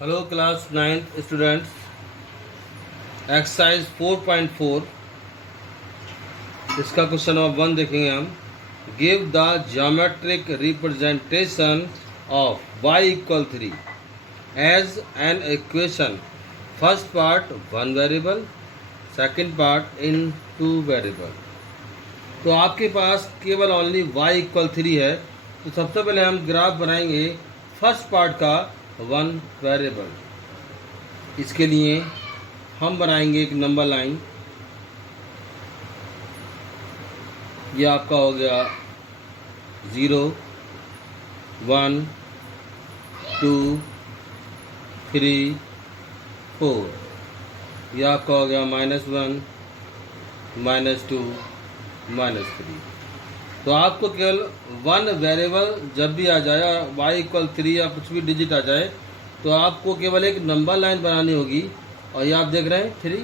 Hello class 9th students. Exercise 4.4 इसका question number 1 देखेंगे हम। Give the geometric representation of y equal 3 as an equation. First part 1 variable, second part in 2 variable. तो आपके पास केवल only y equal 3 है, तो सबसे पहले हम ग्राफ बनाएंगे फर्स्ट पार्ट का 1 वेरिएबल। इसके लिए हम बनाएंगे एक नंबर लाइन। ये आपका हो गया 0 1 2 3 4। ये आपका हो गया -1 -2 -3। तो आपको केवल 1 वेरिएबल जब भी आ जाए और y इक्वल 3 या कुछ भी डिजिट आ जाए, तो आपको केवल एक नंबर लाइन बनानी होगी। और ये आप देख रहे हैं 3,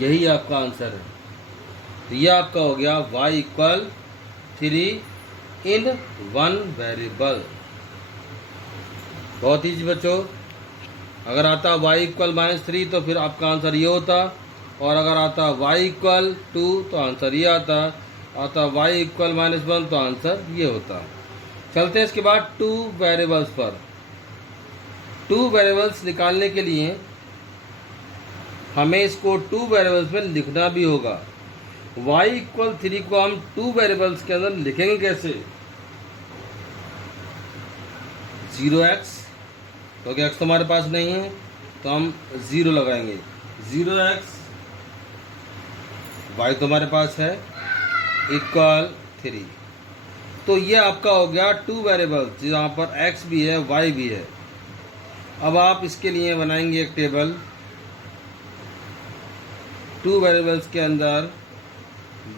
यही आपका आंसर है। तो ये आपका हो गया y इक्वल 3 इन 1 वेरिएबल। बहुत ईजी बच्चों। अगर आता y इक्वल -3 तो फिर आपका आंसर ये होता, और अगर आता y इक्वल 2 तो आंसर ये आता y इक्वल -1 तो आंसर ये होता। चलते हैं इसके बाद 2 वेरिएबल्स पर। 2 वेरिएबल्स निकालने के लिए हमें इसको 2 वेरिएबल्स में लिखना भी होगा। y इक्वल 3 को हम 2 वेरिएबल्स के अंदर लिखेंगे कैसे? 0x, क्योंकि x तो हमारे पास नहीं है तो हम 0 लगाएंगे। 0x, y तो हमारे पास है, इक्वल 3। तो ये आपका हो गया 2 वेरिएबल्स, जहाँ पर x भी है y भी है। अब आप इसके लिए बनाएंगे एक टेबल। 2 वेरिएबल्स के अंदर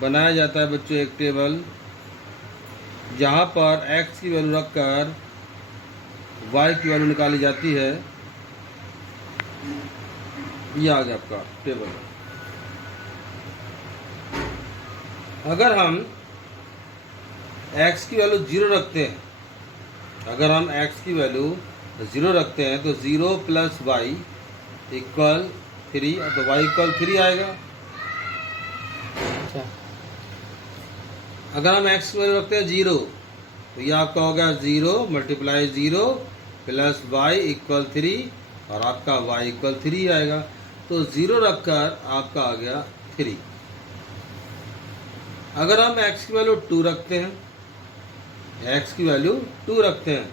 बनाया जाता है बच्चों एक टेबल, जहाँ पर x की वैल्यू रखकर y की वैल्यू निकाली जाती है। ये आ गया आपका टेबल। अगर हम x की वैल्यू 0 रखते हैं, अगर हम x की वैल्यू 0 रखते हैं तो 0 प्लस वाई इक्वल 3, तो y इक्वल 3 आएगा। अगर हम x की वैल्यू रखते हैं 0, तो ये आपका हो गया 0 मल्टीप्लाई 0 प्लस वाई इक्वल 3, और आपका y इक्वल 3 आएगा। तो 0 रखकर आपका आ गया 3। अगर हम x की वैल्यू 2 रखते हैं, x की वैल्यू 2 रखते हैं,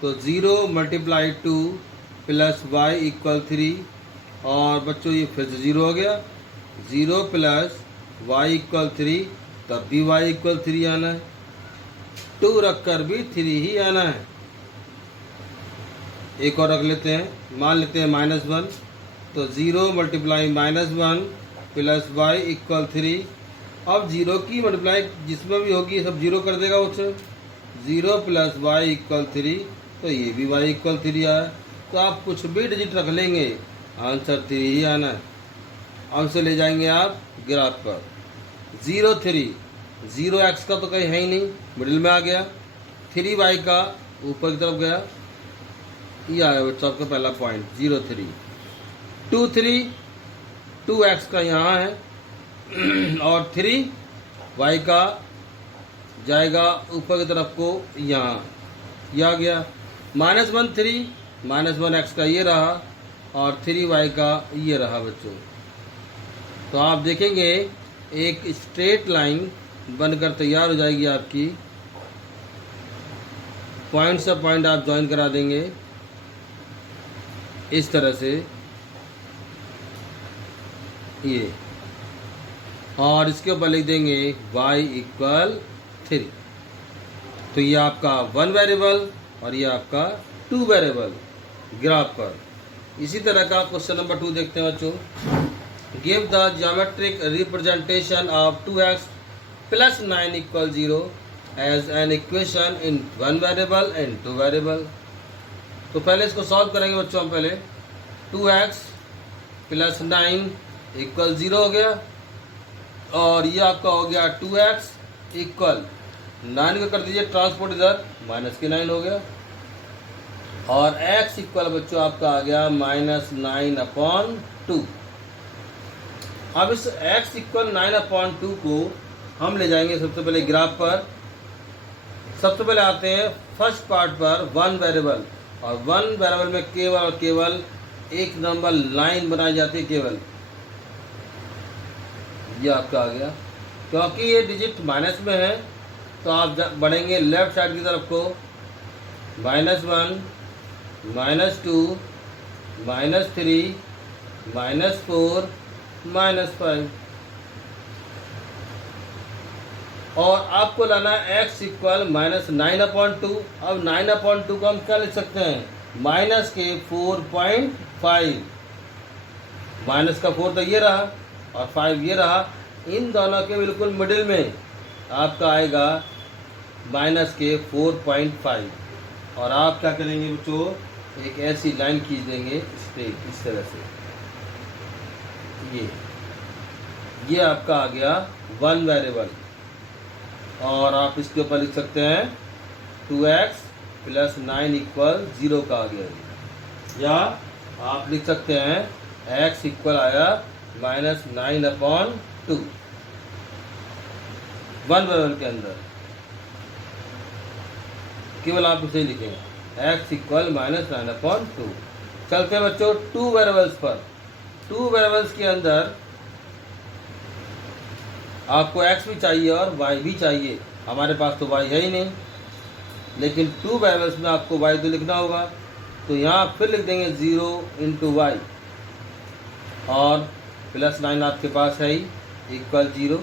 तो 0 मल्टीप्लाई 2 प्लस वाई इक्वल 3, और बच्चों ये फिर से 0 हो गया। 0 प्लस वाई इक्वल 3, तब भी y इक्वल 3 आना है। 2 रखकर भी 3 ही आना है। एक और रख लेते हैं, मान लेते हैं -1, तो 0 मल्टीप्लाई -1 प्लस वाई इक्वल 3। अब 0 की मल्टीप्लाई जिसमें भी होगी सब 0 कर देगा उससे। 0 प्लस वाई इक्वल 3, तो ये भी y इक्वल 3 आया। तो आप कुछ भी डिजिट रख लेंगे, आंसर 3 ही आना है। अब से ले जाएंगे आप ग्राफ पर। 0 3, 0x का तो कहीं है ही नहीं, मिडिल में आ गया। 3y का ऊपर की तरफ गया। ये आया बच्चा आपका पहला पॉइंट 0 3। 2 3, 2x का यहाँ है और 3y का जाएगा ऊपर की तरफ को यहाँ, यह आ गया। -1 3, -1x का ये रहा, और 3y का ये रहा बच्चों। तो आप देखेंगे एक स्ट्रेट लाइन बनकर तैयार हो जाएगी आपकी। पॉइंट से पॉइंट आप ज्वाइन करा देंगे इस तरह से, ये, और इसके ऊपर लिख देंगे y इक्वल 3। तो ये आपका 1 वेरिएबल और ये आपका 2 वेरिएबल ग्राफ पर। इसी तरह का क्वेश्चन नंबर 2 देखते हैं बच्चों। Give the geometric representation of 2x plus 9 equal 0 as an equation in 1 variable and 2 variable. तो पहले इसको सॉल्व करेंगे बच्चों हम। पहले 2x प्लस 9 इक्वल 0 हो गया, और ये आपका हो गया 2x इक्वल 9 का कर दीजिए ट्रांसपोर्ट इधर, -9 हो गया। और x इक्वल बच्चों आपका आ गया -9/2। अब इस x इक्वल 9/2 को हम ले जाएंगे सबसे पहले ग्राफ पर। सबसे पहले आते हैं फर्स्ट पार्ट पर, वन वेरिएबल, और वन वेरिएबल में केवल और केवल एक नंबर लाइन बनाई जाती है केवल। ये आपका आ गया, क्योंकि ये डिजिट माइनस में है तो आप बढ़ेंगे लेफ्ट साइड की तरफ को, -1, -2, -3, -4, -5, और आपको लाना है x इक्वल -9/2। अब 9/2 को हम क्या लिख सकते हैं, माइनस के 4.5, माइनस का 4 तो ये रहा और 5 ये रहा, इन दोनों के बिल्कुल मिडिल में आपका आएगा माइनस के 4.5। और आप क्या करेंगे बच्चों, एक ऐसी लाइन खींच देंगे इस पे, इस तरह से। ये आपका आ गया वन वेरिएबल, और आप इसके ऊपर लिख सकते हैं 2x + 9 इक्वल 0 का आ गया, या आप लिख सकते हैं x इक्वल आया -9/2 वन वेरिएबल के अंदर। केवल आप इसे लिखेंगे x इक्वल -9/2। चलते हैं बच्चों टू वेरिएबल्स पर। टू वेरिएबल्स के अंदर आपको x भी चाहिए और y भी चाहिए। हमारे पास तो y है ही नहीं, लेकिन टू वेरिएबल्स में आपको y तो लिखना होगा। तो यहाँ फिर लिख देंगे 0 × y, और +9 आपके पास है ही, इक्वल 0।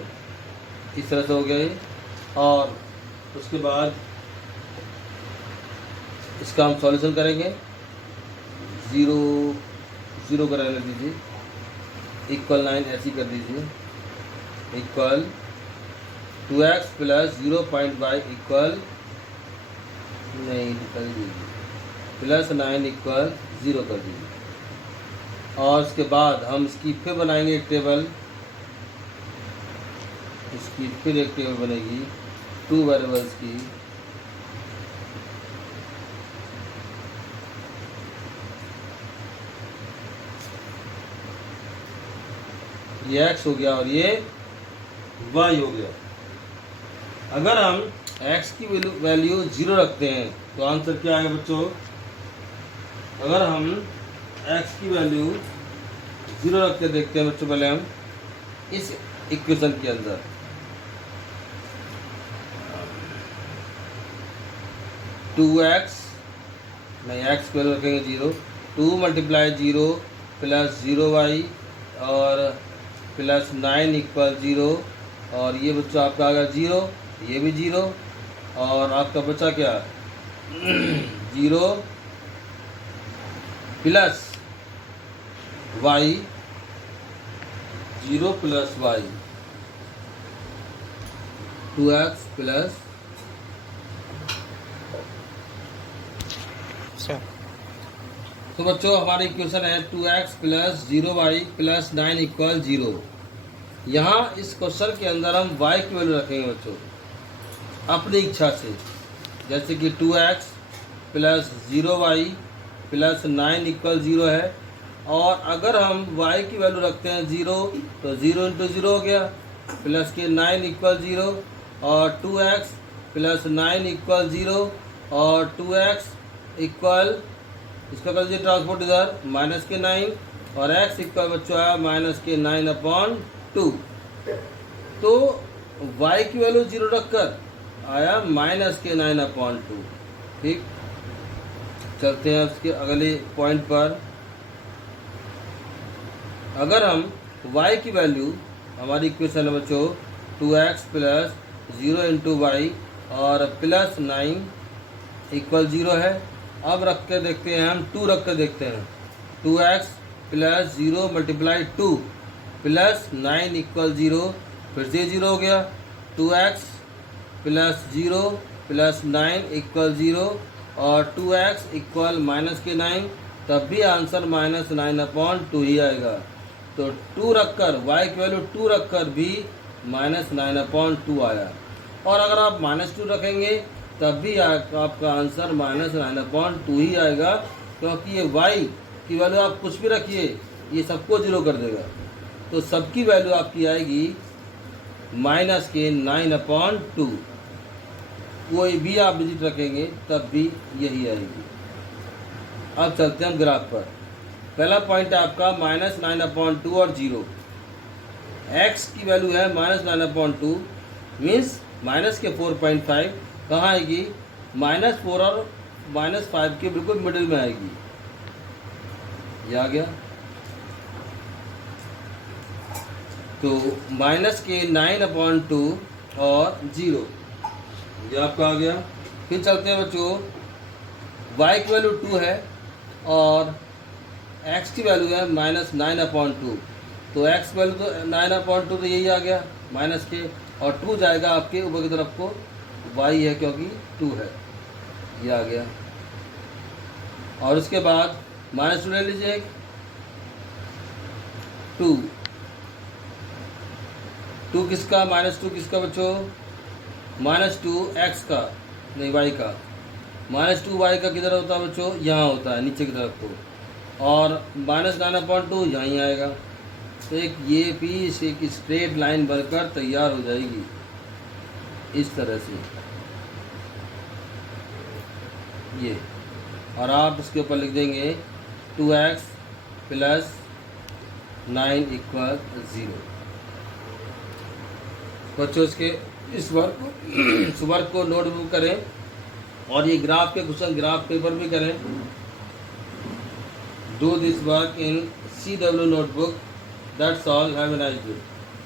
इस तरह से हो गया ये। और उसके बाद इसका हम सॉल्यूशन करेंगे, 0 का रहने दीजिए, इक्वल 9 ऐसी कर दीजिए, इक्वल 2x + 0.y इक्वल नहीं कर दीजिए, +9 इक्वल 0 कर दीजिए। और उसके बाद हम इसकी फिर बनाएंगे एक टेबल, इसकी फिर एक टेबल बनेगी टू वेरिएबल्स की। ये x हो गया और ये y हो गया। अगर हम x की वैल्यू 0 रखते हैं तो आंसर क्या आएगा बच्चों, अगर हम x की वैल्यू 0 रख के देखते हैं बच्चों, पहले हम इस इक्वेशन के अंदर 2x नहीं, x की वैल्यू रखेंगे 0, 2 × 0 + 0y और +9 इक्वल 0, और ये बच्चा आपका आ गया 0, ये भी 0, और आपका बचा क्या 0 + y, 0 + y, 2x + तो बच्चों हमारी इक्वेशन है 2x + 0y + 9 इक्वल 0। यहाँ इस क्वेश्चन के अंदर हम y की वैल्यू रखेंगे बच्चों अपनी इच्छा से, जैसे कि 2x + 0y + 9 इक्वल 0 है। और अगर हम y की वैल्यू रखते हैं 0 तो 0 × 0 हो गया, प्लस के 9 इक्वल 0, और 2x + 9 इक्वल 0, और 2x इक्वल, इसका कर दीजिए ट्रांसपोर्ट इधर, -9, और x इक्वल बच्चों आया -9/2। तो y की वैल्यू 0 रखकर आया -9/2। ठीक, चलते हैं उसके अगले पॉइंट पर। अगर हम y की वैल्यू, हमारी इक्वेशन है बच्चों 2x + 0 × y और +9 इक्वल 0 है। अब रख के देखते हैं हम, 2 रख के देखते हैं, 2x + 0 × 2 + 9 इक्वल 0, फिर से 0 हो गया, 2x + 0 + 9 इक्वल 0, और 2x इक्वल -9, तब भी आंसर -9/2 ही आएगा। तो 2 रखकर, y की वैल्यू 2 रखकर भी -9/2 आया। और अगर आप -2 रखेंगे तब भी आपका आंसर -9/2 ही आएगा, क्योंकि ये y की वैल्यू आप कुछ भी रखिए ये सबको 0 कर देगा। तो सबकी वैल्यू आपकी आएगी -9/2। कोई भी आप डिजिट रखेंगे तब भी यही आएगी। अब चलते हैं हम ग्राफ पर। पहला पॉइंट है आपका -9/2 और 0। x की वैल्यू है -9/2 मीन्स माइनस के 4.5 कहाँ आएगी? -4 और -5 के बिल्कुल मिडिल में आएगी। ये आ गया। तो माइनस के 9/2 और 0 ये आपका आ गया। फिर चलते हैं बच्चों, y की वैल्यू 2 है और x की वैल्यू है -9/2। तो x की वैल्यू तो 9/2 तो यही आ गया माइनस के, और 2 जाएगा आपके ऊपर की तरफ को, y है क्योंकि 2 है, ये आ गया। और उसके बाद -2 ले लीजिए, 2 किसका? -2 किसका बच्चों? -2 x का, नहीं y का। -2 y का किधर होता है बच्चों? यहाँ होता है नीचे की तरफ को, और -9/2 यहीं आएगा। तो एक ये पीस एक स्ट्रेट लाइन बनकर तैयार हो जाएगी इस तरह से ये, और आप इसके ऊपर लिख देंगे 2x + 9 = 0। बच्चों इसके इस वर्क को नोटबुक करें, और ये ग्राफ के क्वेश्चन ग्राफ पेपर भी करें। Do this work in CW notebook. That's all. Have a nice day.